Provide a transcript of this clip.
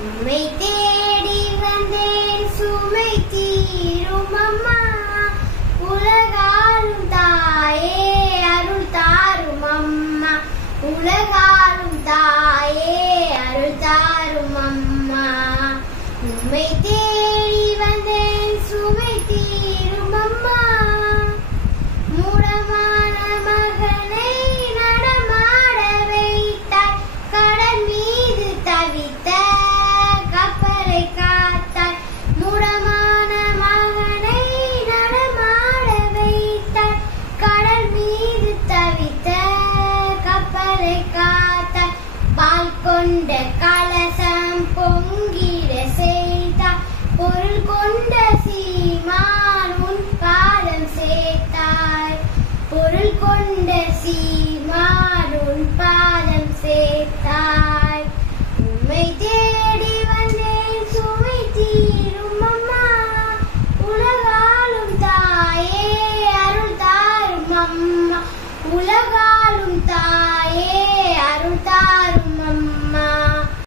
உம்மை தேடி வந்தேன் சுமை தீரும் அம்மா. உலகாலும் தாயே அருள் தாரும் அம்மா. உலகாலும் தாயே அருள் தாரும் அம்மா. உம்மை தேடி வந்தேன் சுமை தீரும் அம்மா. மூடமான மகனை நடமாட வைத்தாய். கடல் மீது தவித்த கப்பலை காத்தாய். மூடமான மகனை நடமாட வைத்தாய். கடல் மீது தவித்த கப்பலை காத்தாய். பால் கொண்ட கலசம் பொங்கிட செய்தாய். பொருள் கொண்ட சீமான் உன் பாதம் சேர்த்தாய். பொருள் கொண்ட சீமான் உன் பாதம் சேர்த்தாய். உம்மை தேடி வந்தேன் சுமை தீரும் அம்மா. உலகாலும் தாயே அருள் தாரும் அம்மா. உலகா